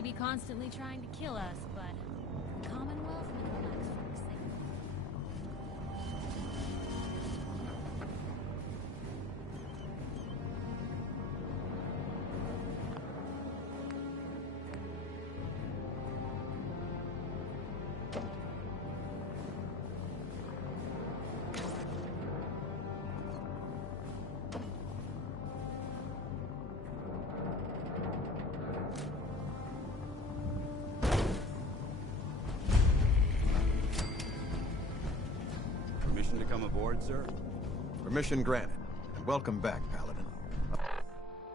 may be constantly trying to kill us, but the Commonwealth never lacks folks they Permission to come aboard, sir? Permission granted, and welcome back, Paladin.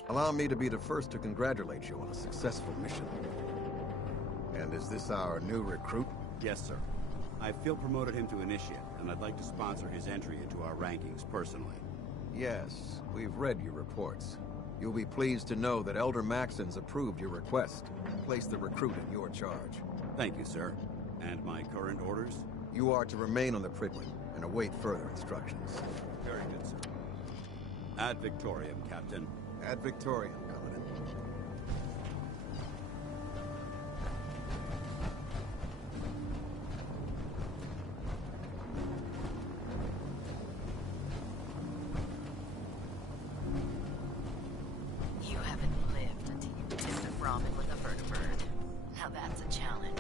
Allow me to be the first to congratulate you on a successful mission. And is this our new recruit? Yes, sir. I feel promoted him to initiate, and I'd like to sponsor his entry into our rankings personally. Yes, we've read your reports. You'll be pleased to know that Elder Maxon's approved your request and placed the recruit in your charge. Thank you, sir. And my current orders? You are to remain on the Pridwin and await further instructions. Very good, sir. Ad Victoriam, Captain. Ad Victoriam, Paladin. You haven't lived until you tipped a ramen with a vertibird. Now that's a challenge.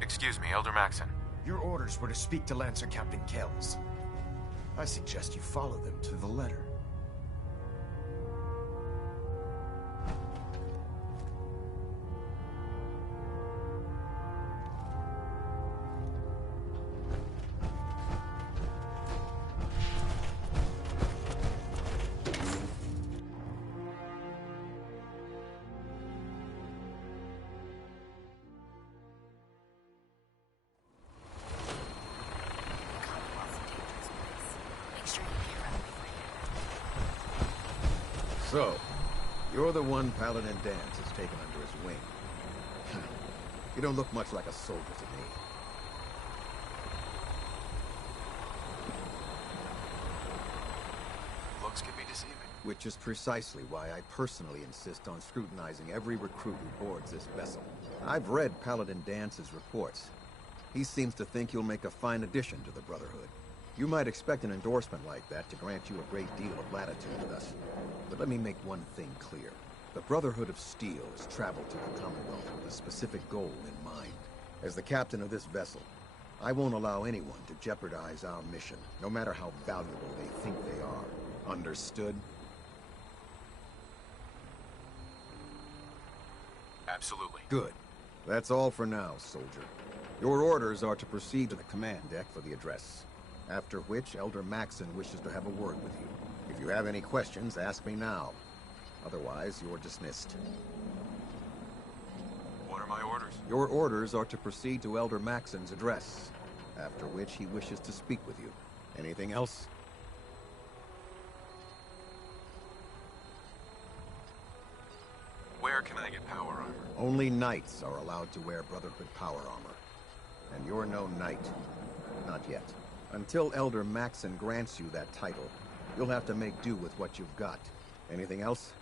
Excuse me, Elder Maxon. Your orders were to speak to Lancer Captain Kells. I suggest you follow them to the letter. So, you're the one Paladin Danse has taken under his wing. You don't look much like a soldier to me. Looks can be deceiving. Which is precisely why I personally insist on scrutinizing every recruit who boards this vessel. I've read Paladin Dance's reports. He seems to think you'll make a fine addition to the Brotherhood. You might expect an endorsement like that to grant you a great deal of latitude with us. But let me make one thing clear. The Brotherhood of Steel has traveled to the Commonwealth with a specific goal in mind. As the captain of this vessel, I won't allow anyone to jeopardize our mission, no matter how valuable they think they are. Understood? Absolutely. Good. That's all for now, soldier. Your orders are to proceed to the command deck for the address. After which, Elder Maxon wishes to have a word with you. If you have any questions, ask me now. Otherwise, you're dismissed. What are my orders? Your orders are to proceed to Elder Maxon's address. After which, he wishes to speak with you. Anything else? Where can I get power armor? Only knights are allowed to wear Brotherhood power armor. And you're no knight. Not yet. Until Elder Maxon grants you that title, you'll have to make do with what you've got. Anything else?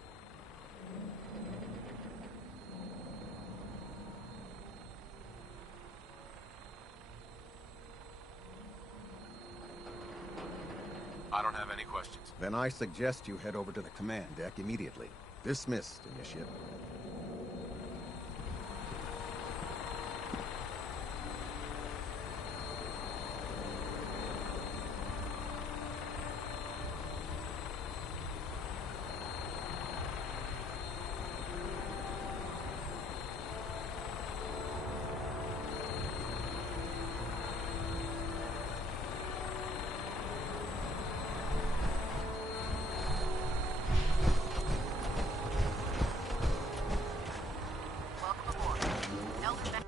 I don't have any questions. Then I suggest you head over to the command deck immediately. Dismissed, Initiate. Welcome aboard. Elder Ma-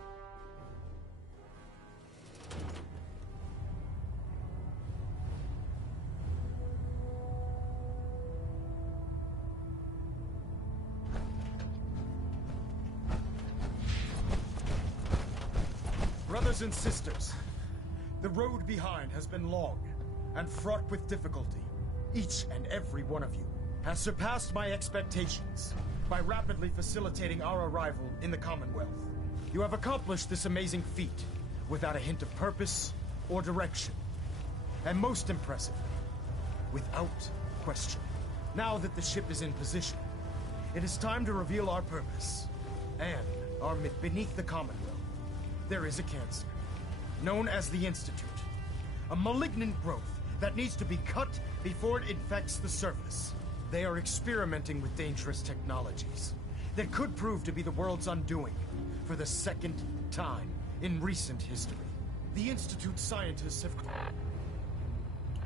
Brothers and sisters, the road behind has been long and fraught with difficulty. Each and every one of you has surpassed my expectations by rapidly facilitating our arrival in the Commonwealth. You have accomplished this amazing feat without a hint of purpose or direction. And most impressively, without question. Now that the ship is in position, it is time to reveal our purpose and our myth beneath the Commonwealth. There is a cancer, known as the Institute. A malignant growth that needs to be cut before it infects the surface. They are experimenting with dangerous technologies that could prove to be the world's undoing for the second time in recent history. The Institute scientists have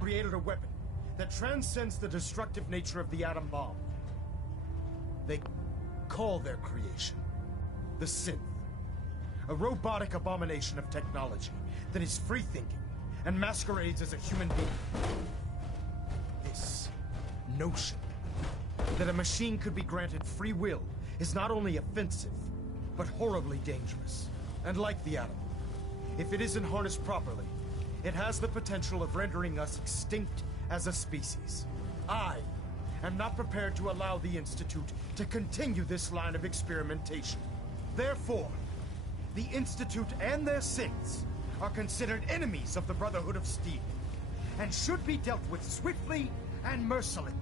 created a weapon that transcends the destructive nature of the atom bomb. They call their creation the Synth. A robotic abomination of technology that is free-thinking and masquerades as a human being. This notion that a machine could be granted free will is not only offensive, but horribly dangerous. And like the atom, if it isn't harnessed properly, it has the potential of rendering us extinct as a species. I am not prepared to allow the Institute to continue this line of experimentation. Therefore, the Institute and their synths are considered enemies of the Brotherhood of Steel, and should be dealt with swiftly and mercilessly.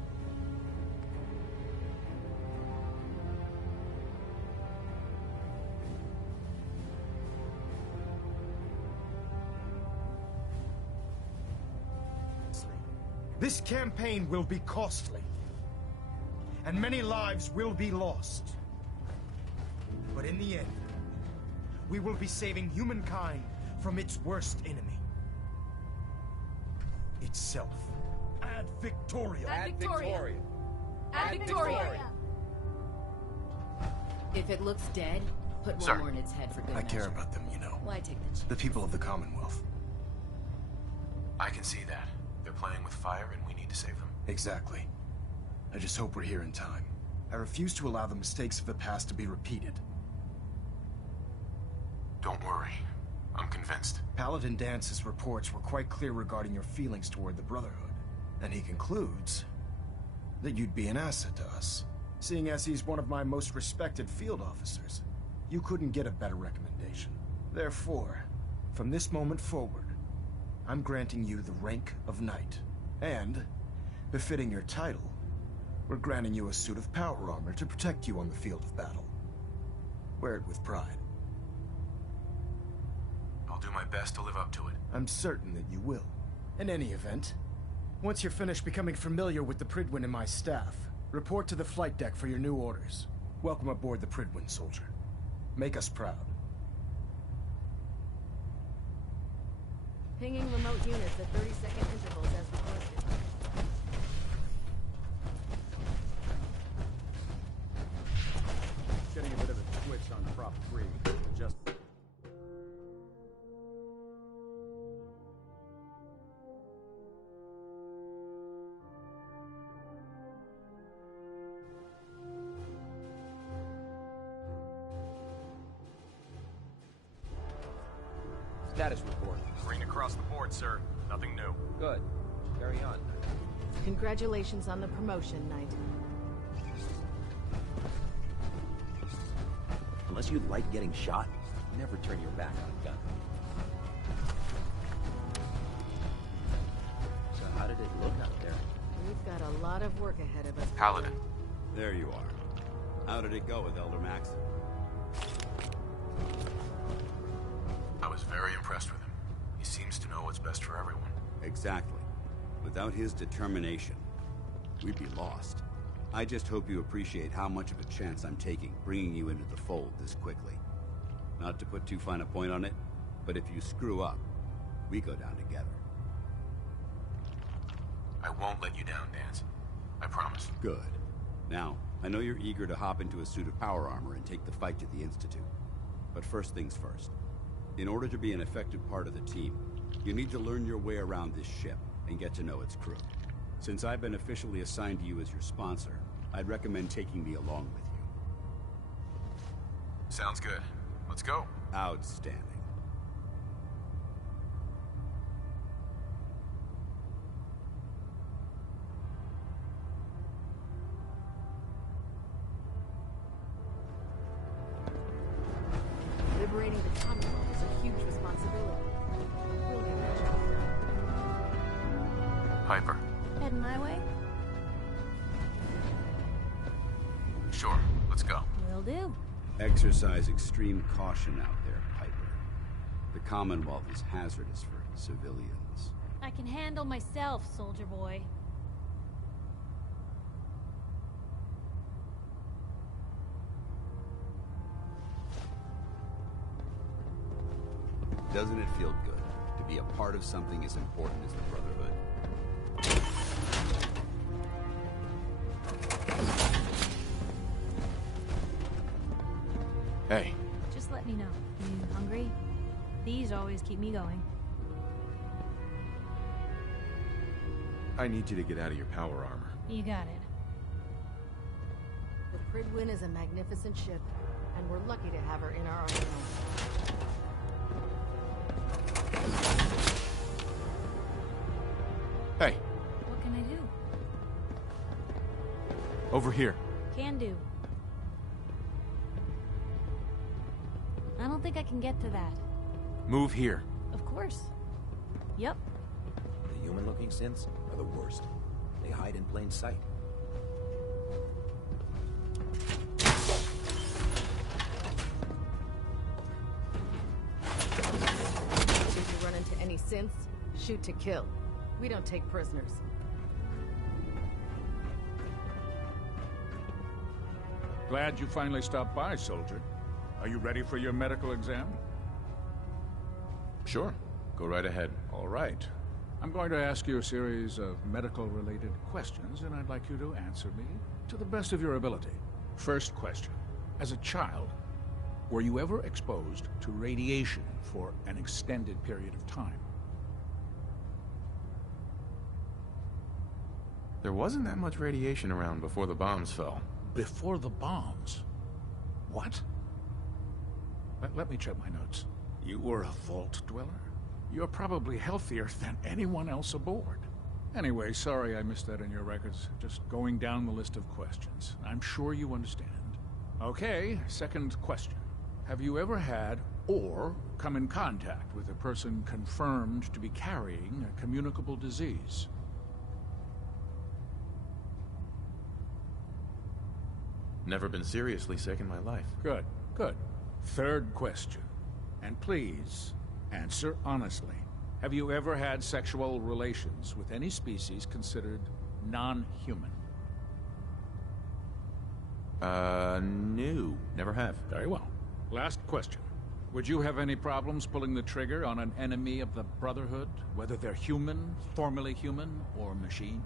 This campaign will be costly, and many lives will be lost. But in the end, we will be saving humankind from its worst enemy. Itself. Ad Victoria. Ad Victoria. Ad Victoria. If it looks dead, put Sir. one more in its head for good I care measure. about them, you know. Why take the chance? The people of the Commonwealth. I can see that. They're playing with fire and we need to save them. Exactly. I just hope we're here in time. I refuse to allow the mistakes of the past to be repeated. Don't worry. I'm convinced. Paladin Dance's reports were quite clear regarding your feelings toward the Brotherhood. And he concludes that you'd be an asset to us. Seeing as he's one of my most respected field officers, you couldn't get a better recommendation. Therefore, from this moment forward, I'm granting you the rank of Knight. And, befitting your title, we're granting you a suit of power armor to protect you on the field of battle. Wear it with pride. I'll do my best to live up to it. I'm certain that you will. In any event, Once you're finished becoming familiar with the Pridwin and my staff, report to the flight deck for your new orders. Welcome aboard the Pridwin, soldier. Make us proud. Pinging remote units at 30-second intervals as requested. Getting a bit of a twitch on prop 3. Just... Status report. Green across the board, sir. Nothing new. Good. Carry on. Congratulations on the promotion, Knight. Unless you like getting shot, never turn your back on a gun. So how did it look out there? We've got a lot of work ahead of us. Paladin. There you are. How did it go with Elder Maxon? I was very impressed with him. He seems to know what's best for everyone. Exactly. Without his determination, we'd be lost. I just hope you appreciate how much of a chance I'm taking bringing you into the fold this quickly. Not to put too fine a point on it, but if you screw up, we go down together. I won't let you down, Dance. I promise. Good. Now, I know you're eager to hop into a suit of power armor and take the fight to the Institute. But first things first. In order to be an effective part of the team, you need to learn your way around this ship and get to know its crew. Since I've been officially assigned to you as your sponsor, I'd recommend taking me along with you. Sounds good. Let's go. Outstanding. Liberating the Commonwealth is a huge responsibility. We'll get that job. Piper. Heading my way? Sure. Let's go. Will do. Exercise extreme caution out there, Piper. The Commonwealth is hazardous for civilians. I can handle myself, soldier boy. Doesn't it feel good to be a part of something as important as the Brotherhood? Hey. Just let me know. You hungry? These always keep me going. I need you to get out of your power armor. You got it. The Pridwin is a magnificent ship, and we're lucky to have her in our arsenal. Hey. What can I do? Over here. Can do. I don't think I can get to that. Move here. Of course. Yep. The human-looking synths are the worst. They hide in plain sight. If you run into any synths, shoot to kill. We don't take prisoners. Glad you finally stopped by, soldier. Are you ready for your medical exam? Sure. Go right ahead. All right. I'm going to ask you a series of medical-related questions, and I'd like you to answer me to the best of your ability. First question. As a child, were you ever exposed to radiation for an extended period of time? There wasn't that much radiation around before the bombs fell. Before the bombs? What? Let me check my notes. You were a vault dweller? You're probably healthier than anyone else aboard. Anyway, sorry I missed that in your records. Just going down the list of questions. I'm sure you understand. Okay, second question. Have you ever had or come in contact with a person confirmed to be carrying a communicable disease? Never been seriously sick in my life. Good, good. Third question. And please, answer honestly. Have you ever had sexual relations with any species considered non-human? No. Never have. Very well. Last question. Would you have any problems pulling the trigger on an enemy of the Brotherhood, whether they're human, formerly human, or machine?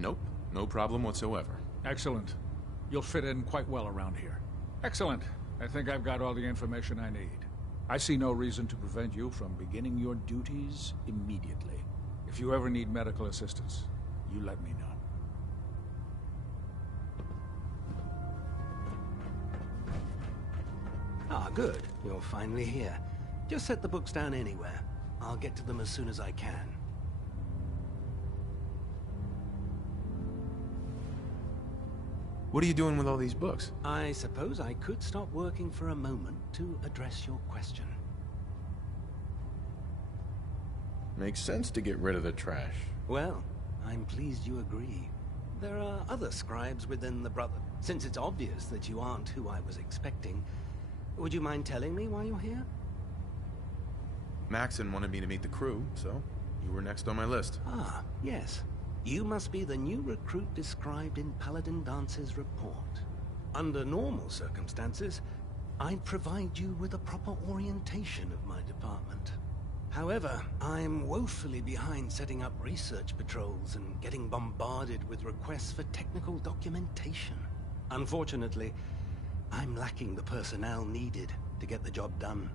Nope. No problem whatsoever. Excellent. You'll fit in quite well around here. Excellent. I think I've got all the information I need. I see no reason to prevent you from beginning your duties immediately. If you ever need medical assistance, you let me know. Ah, good. You're finally here. Just set the books down anywhere. I'll get to them as soon as I can. What are you doing with all these books? I suppose I could stop working for a moment to address your question. Makes sense to get rid of the trash. Well, I'm pleased you agree. There are other scribes within the Brother. Since it's obvious that you aren't who I was expecting, would you mind telling me why you're here? Maxon wanted me to meet the crew, so you were next on my list. Ah, yes. You must be the new recruit described in Paladin Dance's report. Under normal circumstances, I'd provide you with a proper orientation of my department. However, I'm woefully behind setting up research patrols and getting bombarded with requests for technical documentation. Unfortunately, I'm lacking the personnel needed to get the job done.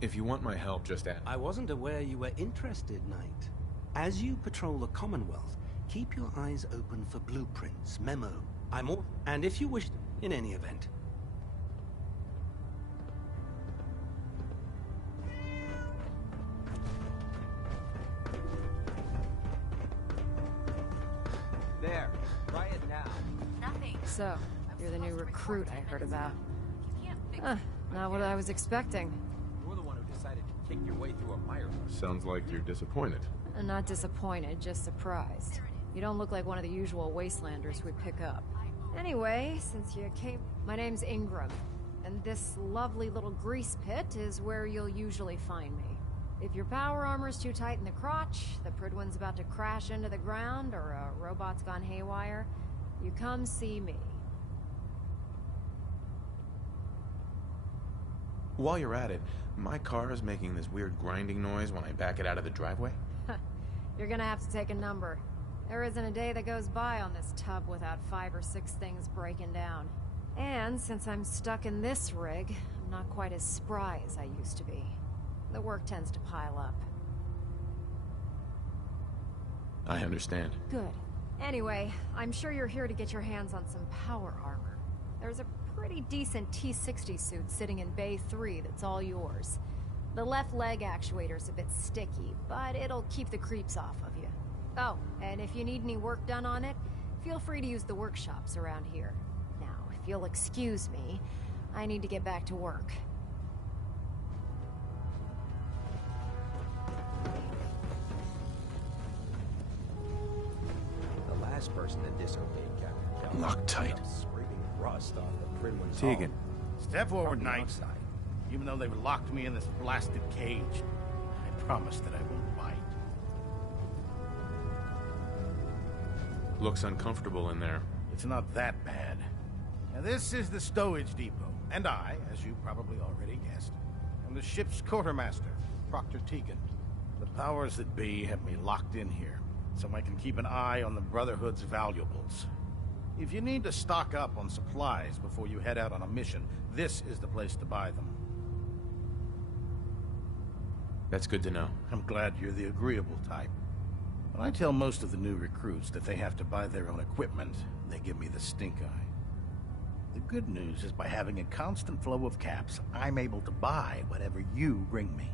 If you want my help, just ask. I wasn't aware you were interested, Knight. As you patrol the Commonwealth, keep your eyes open for blueprints, and if you wish, in any event. There, try it now. Nothing. So, you're the new recruit I heard about. Not what I was expecting. You're the one who decided to kick your way through a mire. Sounds like you're disappointed. I'm not disappointed, just surprised. You don't look like one of the usual wastelanders we pick up. Anyway, since you came... My name's Ingram, and this lovely little grease pit is where you'll usually find me. If your power armor's too tight in the crotch, the Pridwin's about to crash into the ground, or a robot's gone haywire, you come see me. While you're at it, my car is making this weird grinding noise when I back it out of the driveway. You're gonna have to take a number. There isn't a day that goes by on this tub without 5 or 6 things breaking down. And since I'm stuck in this rig, I'm not quite as spry as I used to be. The work tends to pile up. I understand. Good. Anyway, I'm sure you're here to get your hands on some power armor. There's a pretty decent T-60 suit sitting in Bay 3 that's all yours. The left leg actuator's a bit sticky, but it'll keep the creeps off of you. Oh, and if you need any work done on it, feel free to use the workshops around here. Now, if you'll excuse me, I need to get back to work. The last person that disobeyed Captain Kells... Loctite. ...scraping rust off the Pridwin's Tegan. hull. Step forward, From the Knight. outside. Even though they've locked me in this blasted cage, I promise that I won't bite. Looks uncomfortable in there. It's not that bad. Now, this is the stowage depot, and I, as you probably already guessed, am the ship's quartermaster, Proctor Tegan. The powers that be have me locked in here, so I can keep an eye on the Brotherhood's valuables. If you need to stock up on supplies before you head out on a mission, this is the place to buy them. That's good to know. I'm glad you're the agreeable type. When I tell most of the new recruits that they have to buy their own equipment, they give me the stink eye. The good news is by having a constant flow of caps, I'm able to buy whatever you bring me.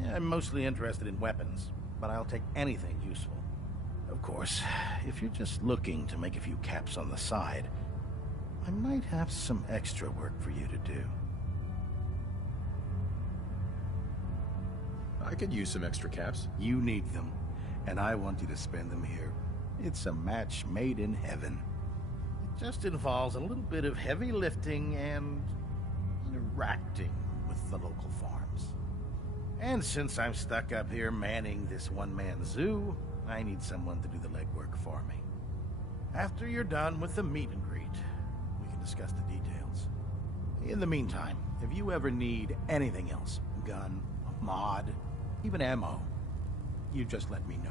Yeah, I'm mostly interested in weapons, but I'll take anything useful. Of course, if you're just looking to make a few caps on the side, I might have some extra work for you to do. I could use some extra caps. You need them, and I want you to spend them here. It's a match made in heaven. It just involves a little bit of heavy lifting and interacting with the local farms. And since I'm stuck up here manning this one-man zoo, I need someone to do the legwork for me. After you're done with the meet and greet, we can discuss the details. In the meantime, if you ever need anything else, gun, a mod, even ammo, you just let me know.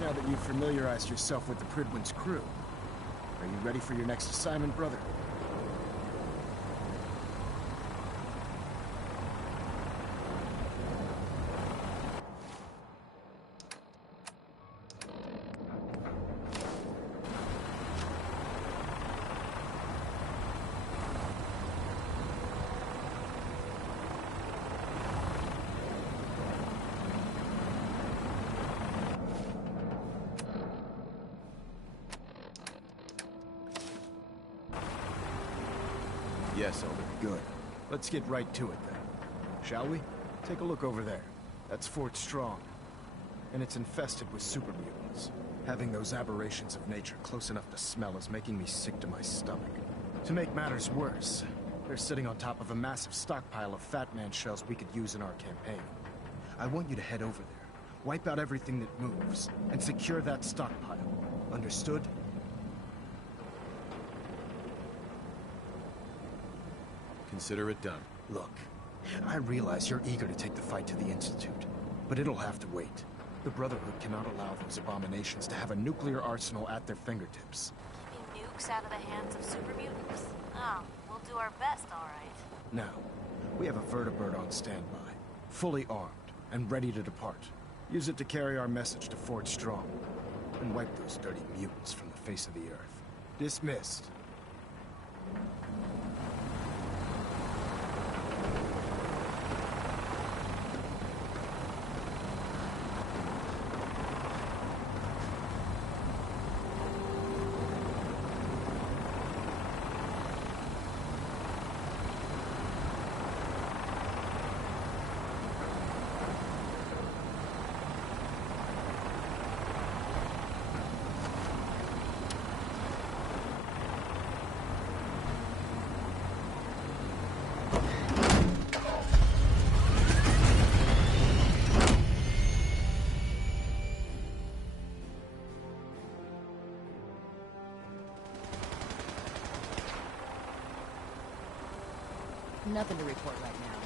Now that you've familiarized yourself with the Pridwin's crew, are you ready for your next assignment, brother? Yes, Elder. Good. Let's get right to it then. Shall we? Take a look over there. That's Fort Strong. And it's infested with super mutants. Having those aberrations of nature close enough to smell is making me sick to my stomach. To make matters worse, they're sitting on top of a massive stockpile of Fat Man shells we could use in our campaign. I want you to head over there, wipe out everything that moves, and secure that stockpile. Understood? Consider it done. Look, I realize you're eager to take the fight to the Institute, but it'll have to wait. The Brotherhood cannot allow those abominations to have a nuclear arsenal at their fingertips. Keeping nukes out of the hands of super mutants? Oh, we'll do our best, all right. Now, we have a vertibird on standby, fully armed and ready to depart. Use it to carry our message to Fort Strong, and wipe those dirty mutants from the face of the earth. Dismissed. Nothing to report right now.